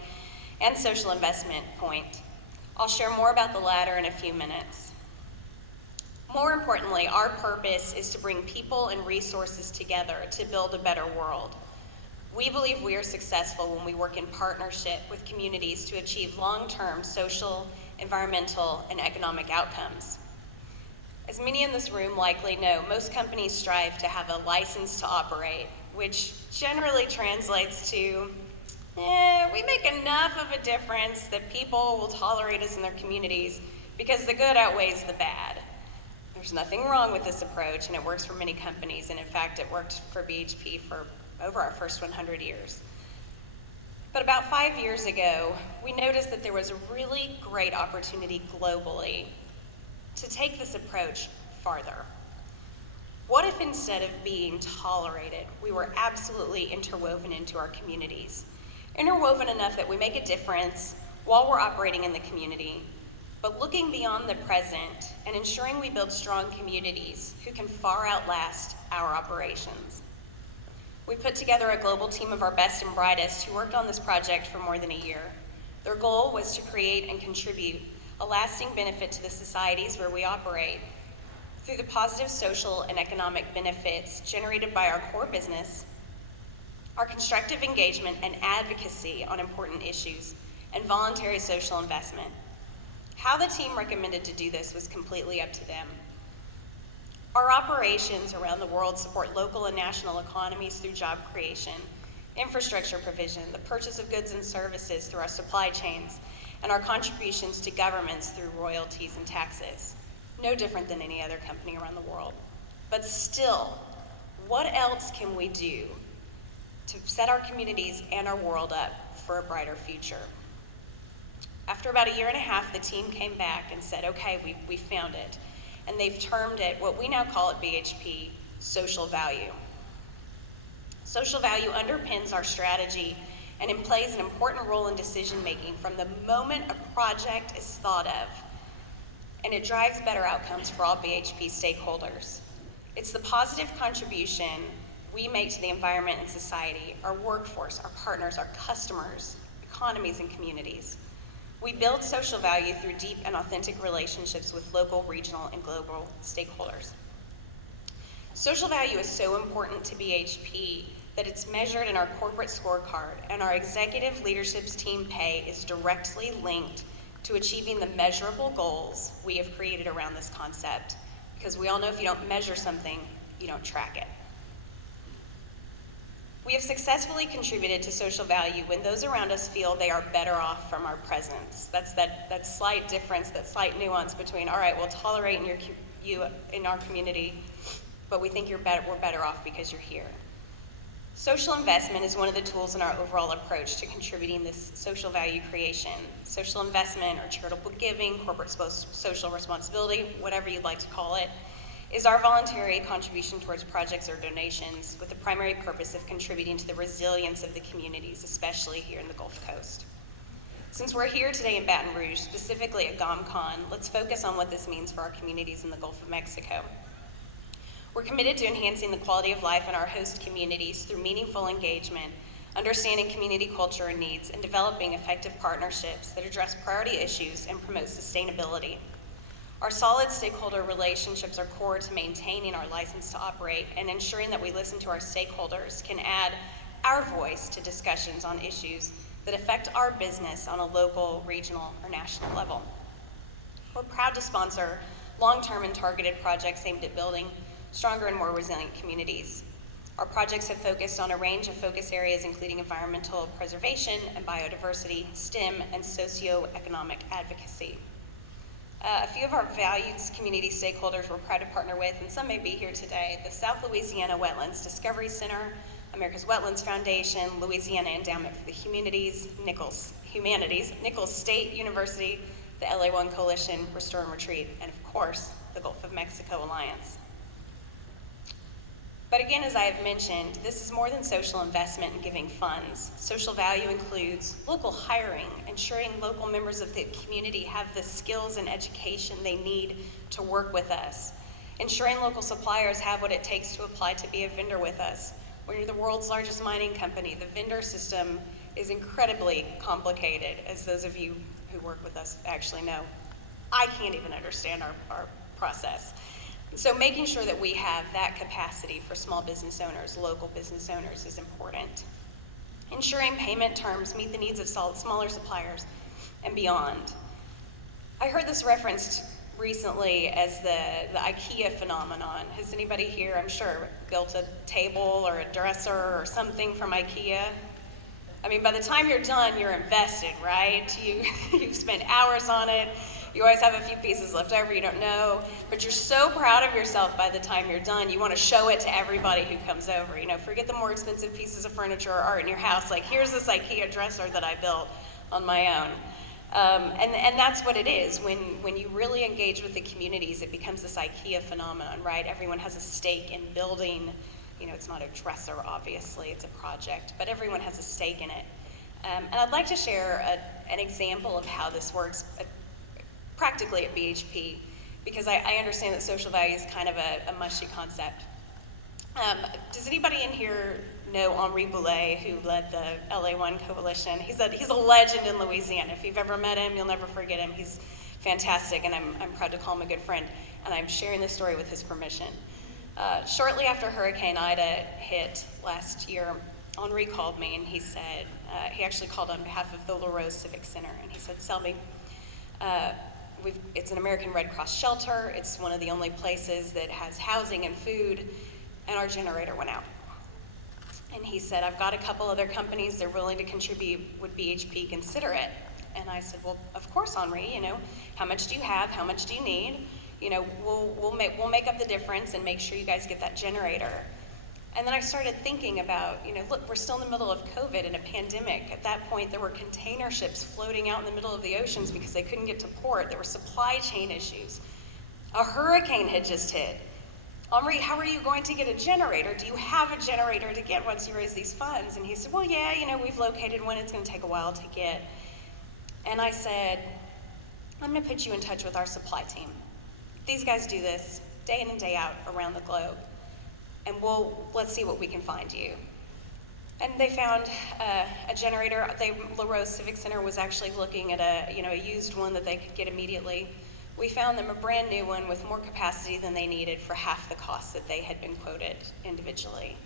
and social investment point. I'll share more about the latter in a few minutes. More importantly, our purpose is to bring people and resources together to build a better world. We believe we are successful when we work in partnership with communities to achieve long-term social, environmental, and economic outcomes. As many in this room likely know, most companies strive to have a license to operate, which generally translates to, we make enough of a difference that people will tolerate us in their communities because the good outweighs the bad. There's nothing wrong with this approach, and it works for many companies, and in fact, it worked for BHP for over our first 100 years. But about 5 years ago, we noticed that there was a really great opportunity globally to take this approach farther. What if instead of being tolerated, we were absolutely interwoven into our communities? Interwoven enough that we make a difference while we're operating in the community, but looking beyond the present and ensuring we build strong communities who can far outlast our operations. We put together a global team of our best and brightest who worked on this project for more than a year. Their goal was to create and contribute a lasting benefit to the societies where we operate through the positive social and economic benefits generated by our core business, our constructive engagement and advocacy on important issues, and voluntary social investment. How the team recommended to do this was completely up to them. Our operations around the world support local and national economies through job creation, infrastructure provision, the purchase of goods and services through our supply chains, and our contributions to governments through royalties and taxes. No different than any other company around the world. But still, what else can we do to set our communities and our world up for a brighter future? After about 1.5 years, the team came back and said, okay, we found it. And they've termed it, what we now call at BHP, social value. Social value underpins our strategy and it plays an important role in decision-making from the moment a project is thought of, and it drives better outcomes for all BHP stakeholders. It's the positive contribution we make to the environment and society, our workforce, our partners, our customers, economies, and communities. We build social value through deep and authentic relationships with local, regional, and global stakeholders. Social value is so important to BHP that it's measured in our corporate scorecard, and our executive leadership's team pay is directly linked to achieving the measurable goals we have created around this concept. Because we all know if you don't measure something, you don't track it. We have successfully contributed to social value when those around us feel they are better off from our presence. That's that slight difference, that slight nuance between, all right, we'll tolerate you in our community, but we think we're better off because you're here. Social investment is one of the tools in our overall approach to contributing this social value creation. Social investment or charitable giving, corporate social responsibility, whatever you'd like to call it, is our voluntary contribution towards projects or donations with the primary purpose of contributing to the resilience of the communities, especially here in the Gulf Coast. Since we're here today in Baton Rouge, specifically at GOMCON, let's focus on what this means for our communities in the Gulf of Mexico. We're committed to enhancing the quality of life in our host communities through meaningful engagement understanding community culture and needs, and developing effective partnerships that address priority issues and promote sustainability. Our solid stakeholder relationships are core to maintaining our license to operate, and ensuring that we listen to our stakeholders can add our voice to discussions on issues that affect our business on a local, regional, or national level. We're proud to sponsor long-term and targeted projects aimed at building stronger and more resilient communities. Our projects have focused on a range of focus areas, including environmental preservation and biodiversity, STEM, and socioeconomic advocacy. A few of our valued community stakeholders we're proud to partner with, and some may be here today: the South Louisiana Wetlands Discovery Center, America's Wetlands Foundation, Louisiana Endowment for the Humanities, Nichols State University, the LA1 Coalition, Restore and Retreat, and of course, the Gulf of Mexico Alliance. But again, as I have mentioned, this is more than social investment and giving funds. Social value includes local hiring, ensuring local members of the community have the skills and education they need to work with us, ensuring local suppliers have what it takes to apply to be a vendor with us. We're the world's largest mining company. The vendor system is incredibly complicated, as those of you who work with us actually know. I can't even understand our process. So making sure that we have that capacity for small business owners, local business owners, is important. Ensuring payment terms meet the needs of smaller suppliers and beyond. I heard this referenced recently as the IKEA phenomenon. Has anybody here, I'm sure, built a table or a dresser or something from IKEA? I mean, by the time you're done, you're invested, right? You've spent hours on it. You always have a few pieces left over you don't know, but you're so proud of yourself by the time you're done. You want to show it to everybody who comes over. You know, forget the more expensive pieces of furniture or art in your house. Like, here's this IKEA dresser that I built on my own. And that's what it is. When you really engage with the communities, it becomes this IKEA phenomenon, right? Everyone has a stake in building. You know, it's not a dresser, obviously, it's a project, but everyone has a stake in it. And I'd like to share an example of how this works practically at BHP, because I understand that social value is kind of a mushy concept. Does anybody in here know Henri Boulet, who led the LA1 Coalition? He's a legend in Louisiana. If you've ever met him, you'll never forget him. He's fantastic, and I'm proud to call him a good friend, and I'm sharing this story with his permission. Shortly after Hurricane Ida hit last year, Henri called me, and he said, he actually called on behalf of the LaRose Civic Center, and he said, Selby, it's an American Red Cross shelter. It's one of the only places that has housing and food, and our generator went out. And he said, I've got a couple other companies, they're willing to contribute, would BHP consider it? And I said, well, of course, Henri, you know, how much do you have, how much do you need? You know, we'll make up the difference and make sure you guys get that generator. And then I started thinking about, you know, look, we're still in the middle of COVID and a pandemic. At that point, there were container ships floating out in the middle of the oceans because they couldn't get to port. There were supply chain issues. A hurricane had just hit. Henri, how are you going to get a generator? Do you have a generator to get once you raise these funds? And he said, well, yeah, you know, we've located one. It's going to take a while to get. And I said, I'm going to put you in touch with our supply team. These guys do this day in and day out around the globe. And let's see what we can find you. And they found a generator. LaRose Civic Center was actually looking at a used one that they could get immediately. We found them a brand new one with more capacity than they needed for half the cost that they had been quoted individually.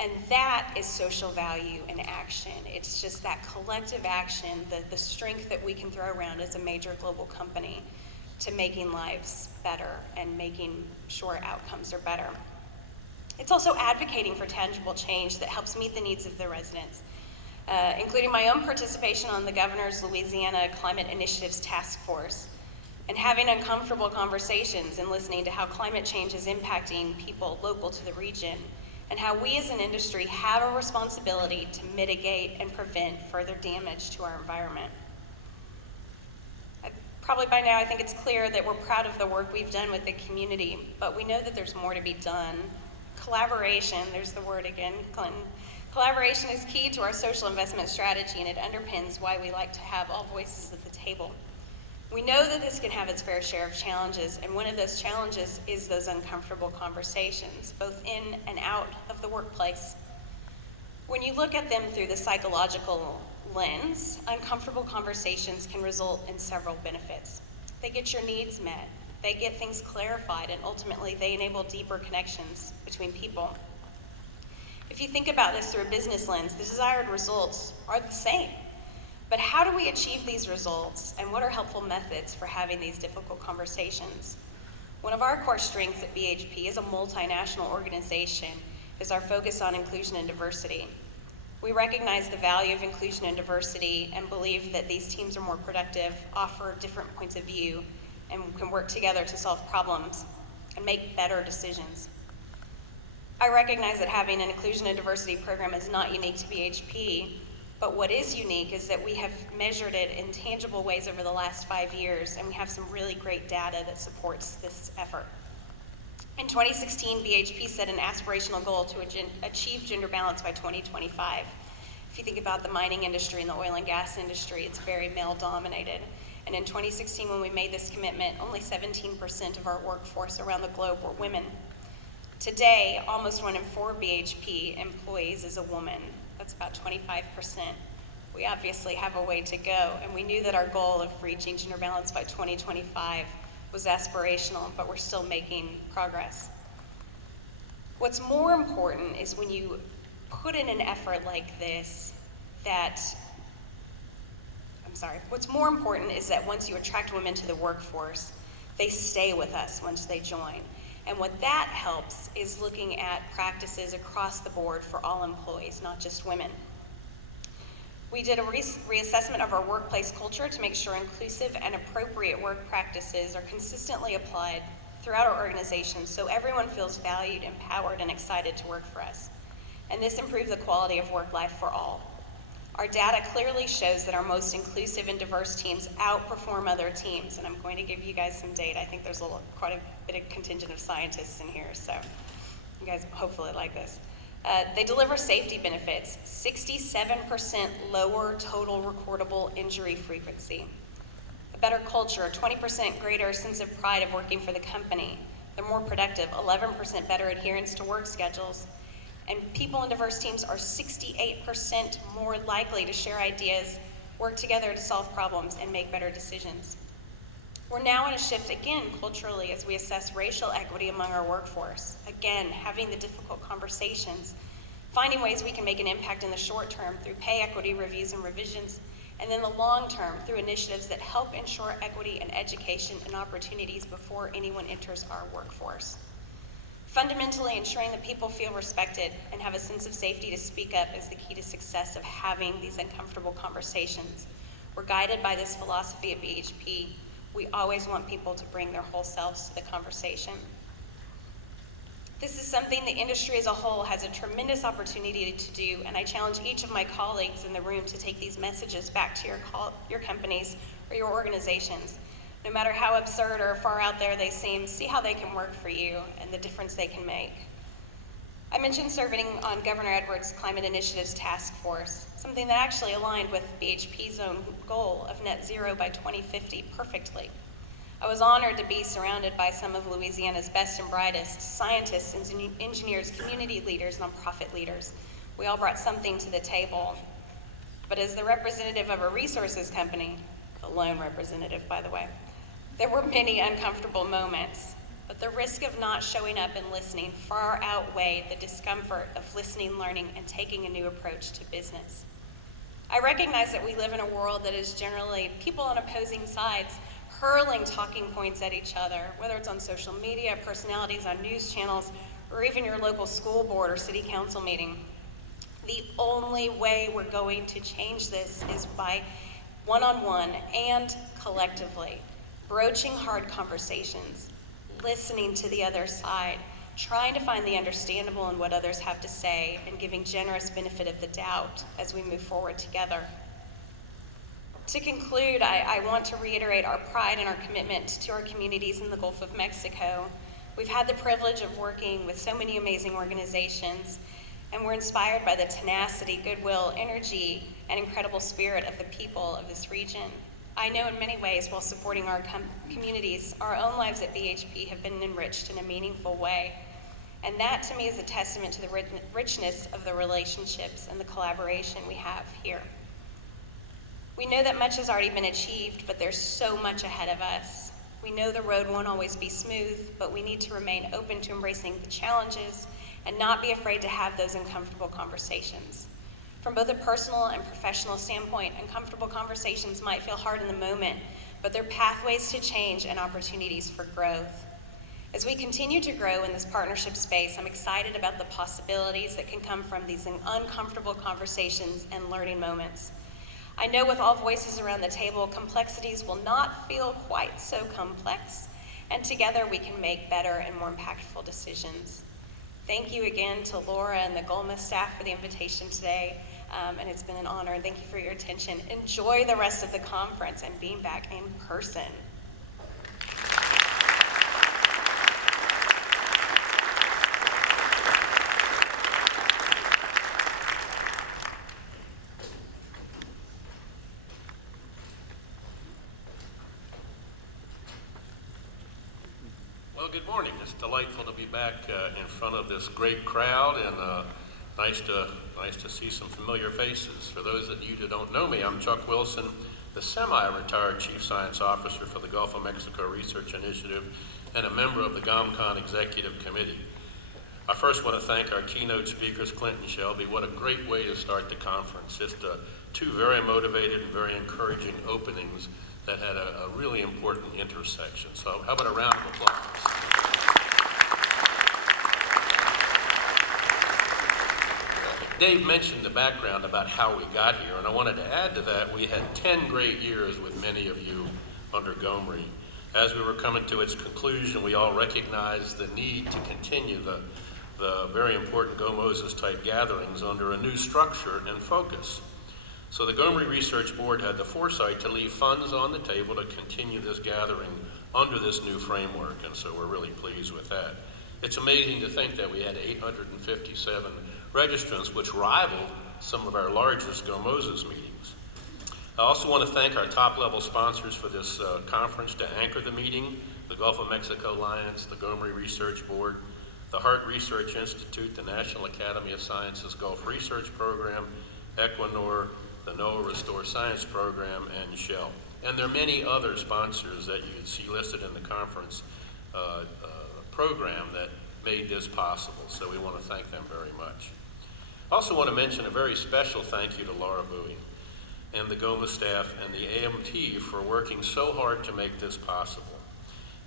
And that is social value in action. It's just that collective action, the strength that we can throw around as a major global company to making lives better and making sure outcomes are better. It's also advocating for tangible change that helps meet the needs of the residents, including my own participation on the Governor's Louisiana Climate Initiatives Task Force, and having uncomfortable conversations and listening to how climate change is impacting people local to the region, and how we as an industry have a responsibility to mitigate and prevent further damage to our environment. Probably by now I think it's clear that we're proud of the work we've done with the community, but we know that there's more to be done. Collaboration, there's the word again, Clinton. Collaboration is key to our social investment strategy, and it underpins why we like to have all voices at the table. We know that this can have its fair share of challenges, and one of those challenges is those uncomfortable conversations, both in and out of the workplace. When you look at them through the psychological lens, uncomfortable conversations can result in several benefits. They get your needs met, they get things clarified, and ultimately they enable deeper connections between people. If you think about this through a business lens, the desired results are the same. But how do we achieve these results, and what are helpful methods for having these difficult conversations? One of our core strengths at BHP as a multinational organization is our focus on inclusion and diversity. We recognize the value of inclusion and diversity and believe that these teams are more productive, offer different points of view, and can work together to solve problems and make better decisions. I recognize that having an inclusion and diversity program is not unique to BHP, but what is unique is that we have measured it in tangible ways over the last 5 years, and we have some really great data that supports this effort. In 2016, BHP set an aspirational goal to achieve gender balance by 2025. If you think about the mining industry and the oil and gas industry, it's very male-dominated. And in 2016, when we made this commitment, only 17% of our workforce around the globe were women. Today, almost 1 in 4 BHP employees is a woman. That's about 25%. We obviously have a way to go, and we knew that our goal of reaching gender balance by 2025 was aspirational, but we're still making progress. What's more important is when you put in an effort like this what's more important is that once you attract women to the workforce, they stay with us once they join. And what that helps is looking at practices across the board for all employees, not just women. We did a reassessment of our workplace culture to make sure inclusive and appropriate work practices are consistently applied throughout our organization so everyone feels valued, empowered, and excited to work for us. And this improved the quality of work life for all. Our data clearly shows that our most inclusive and diverse teams outperform other teams, and I'm going to give you guys some data. I think there's quite a bit of contingent of scientists in here, so you guys hopefully like this. They deliver safety benefits, 67% lower total recordable injury frequency, a better culture, 20% greater sense of pride of working for the company. They're more productive, 11% better adherence to work schedules, and people in diverse teams are 68% more likely to share ideas, work together to solve problems, and make better decisions. We're now in a shift again culturally as we assess racial equity among our workforce. Again, having the difficult conversations, finding ways we can make an impact in the short term through pay equity reviews and revisions, and then the long term through initiatives that help ensure equity and education and opportunities before anyone enters our workforce. Fundamentally, ensuring that people feel respected and have a sense of safety to speak up is the key to success of having these uncomfortable conversations. We're guided by this philosophy at BHP. We always want people to bring their whole selves to the conversation. This is something the industry as a whole has a tremendous opportunity to do, and I challenge each of my colleagues in the room to take these messages back to your companies or your organizations. No matter how absurd or far out there they seem, see how they can work for you and the difference they can make. I mentioned serving on Governor Edwards' Climate Initiative's task force, something that actually aligned with BHP's own goal of net zero by 2050 perfectly. I was honored to be surrounded by some of Louisiana's best and brightest scientists, engineers, community leaders, nonprofit leaders. We all brought something to the table. But as the representative of a resources company, the lone representative, by the way, there were many uncomfortable moments, but the risk of not showing up and listening far outweighed the discomfort of listening, learning, and taking a new approach to business. I recognize that we live in a world that is generally people on opposing sides hurling talking points at each other, whether it's on social media, personalities on news channels, or even your local school board or city council meeting. The only way we're going to change this is by one-on-one and collectively, broaching hard conversations, listening to the other side, trying to find the understandable in what others have to say, and giving generous benefit of the doubt as we move forward together. To conclude, I want to reiterate our pride and our commitment to our communities in the Gulf of Mexico. We've had the privilege of working with so many amazing organizations, and we're inspired by the tenacity, goodwill, energy, and incredible spirit of the people of this region. I know in many ways, while supporting our communities, our own lives at BHP have been enriched in a meaningful way. And that to me is a testament to the richness of the relationships and the collaboration we have here. We know that much has already been achieved, but there's so much ahead of us. We know the road won't always be smooth, but we need to remain open to embracing the challenges and not be afraid to have those uncomfortable conversations. From both a personal and professional standpoint, uncomfortable conversations might feel hard in the moment, but they're pathways to change and opportunities for growth. As we continue to grow in this partnership space, I'm excited about the possibilities that can come from these uncomfortable conversations and learning moments. I know with all voices around the table, complexities will not feel quite so complex, and together we can make better and more impactful decisions. Thank you again to Laura and the GOMCON staff for the invitation today, and it's been an honor, and thank you for your attention. Enjoy the rest of the conference and being back in person. Well, good morning. It's delightful to be back in front of this great crowd, and nice to see some familiar faces. For those of you that don't know me, I'm Chuck Wilson, the semi-retired Chief Science Officer for the Gulf of Mexico Research Initiative and a member of the GOMCON Executive Committee. I first want to thank our keynote speakers, Clint and Shelby. What a great way to start the conference. Just two very motivated and very encouraging openings that had a really important intersection. So how about a round of applause? Dave mentioned the background about how we got here, and I wanted to add to that, we had 10 great years with many of you under GOMRI. As we were coming to its conclusion, we all recognized the need to continue the very important GOMOSIS type gatherings under a new structure and focus. So the GOMRI Research Board had the foresight to leave funds on the table to continue this gathering under this new framework, and so we're really pleased with that. It's amazing to think that we had 857 registrants, which rivaled some of our largest GOMOSIS meetings. I also want to thank our top-level sponsors for this conference to anchor the meeting, the Gulf of Mexico Alliance, the GOMRI Research Board, the Hart Research Institute, the National Academy of Sciences Gulf Research Program, Equinor, the NOAA Restore Science Program, and Shell. And there are many other sponsors that you see listed in the conference program that made this possible, so we want to thank them very much. I also want to mention a very special thank you to Laura Bowie and the GOMA staff and the AMT for working so hard to make this possible.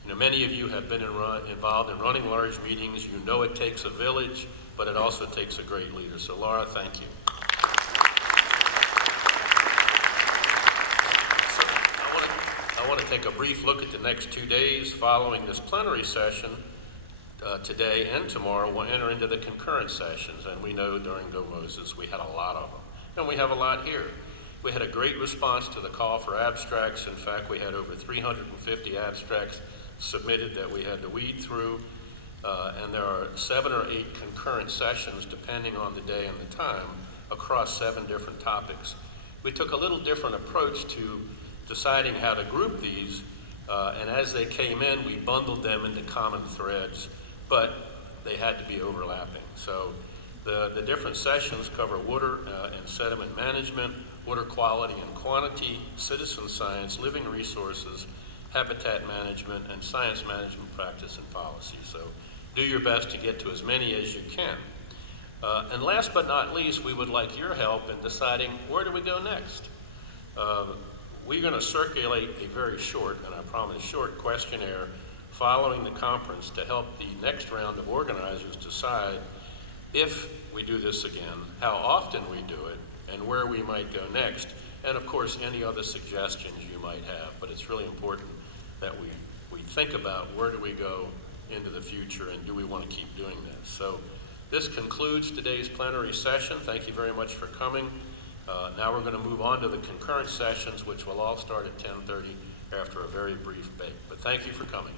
You know, many of you have been involved in running large meetings. You know it takes a village, but it also takes a great leader. So Laura, thank you. I want to take a brief look at the next 2 days following this plenary session. Today and tomorrow we'll enter into the concurrent sessions, and we know during GOMOSIS we had a lot of them, and we have a lot here. We had a great response to the call for abstracts. In fact, we had over 350 abstracts submitted that we had to weed through, and there are 7 or 8 concurrent sessions depending on the day and the time across 7 different topics. We took a little different approach to deciding how to group these, and as they came in, we bundled them into common threads, but they had to be overlapping. So the different sessions cover water and sediment management, water quality and quantity, citizen science, living resources, habitat management, and science management practice and policy. So do your best to get to as many as you can. And last but not least, we would like your help in deciding where do we go next. We're going to circulate a very short, and I promise short, questionnaire following the conference to help the next round of organizers decide if we do this again, how often we do it, and where we might go next, and of course any other suggestions you might have. But it's really important that we think about where do we go into the future, and do we want to keep doing this. So this concludes today's plenary session. Thank you very much for coming. Now we're going to move on to the concurrent sessions, which will all start at 10:30 after a very brief break. But thank you for coming.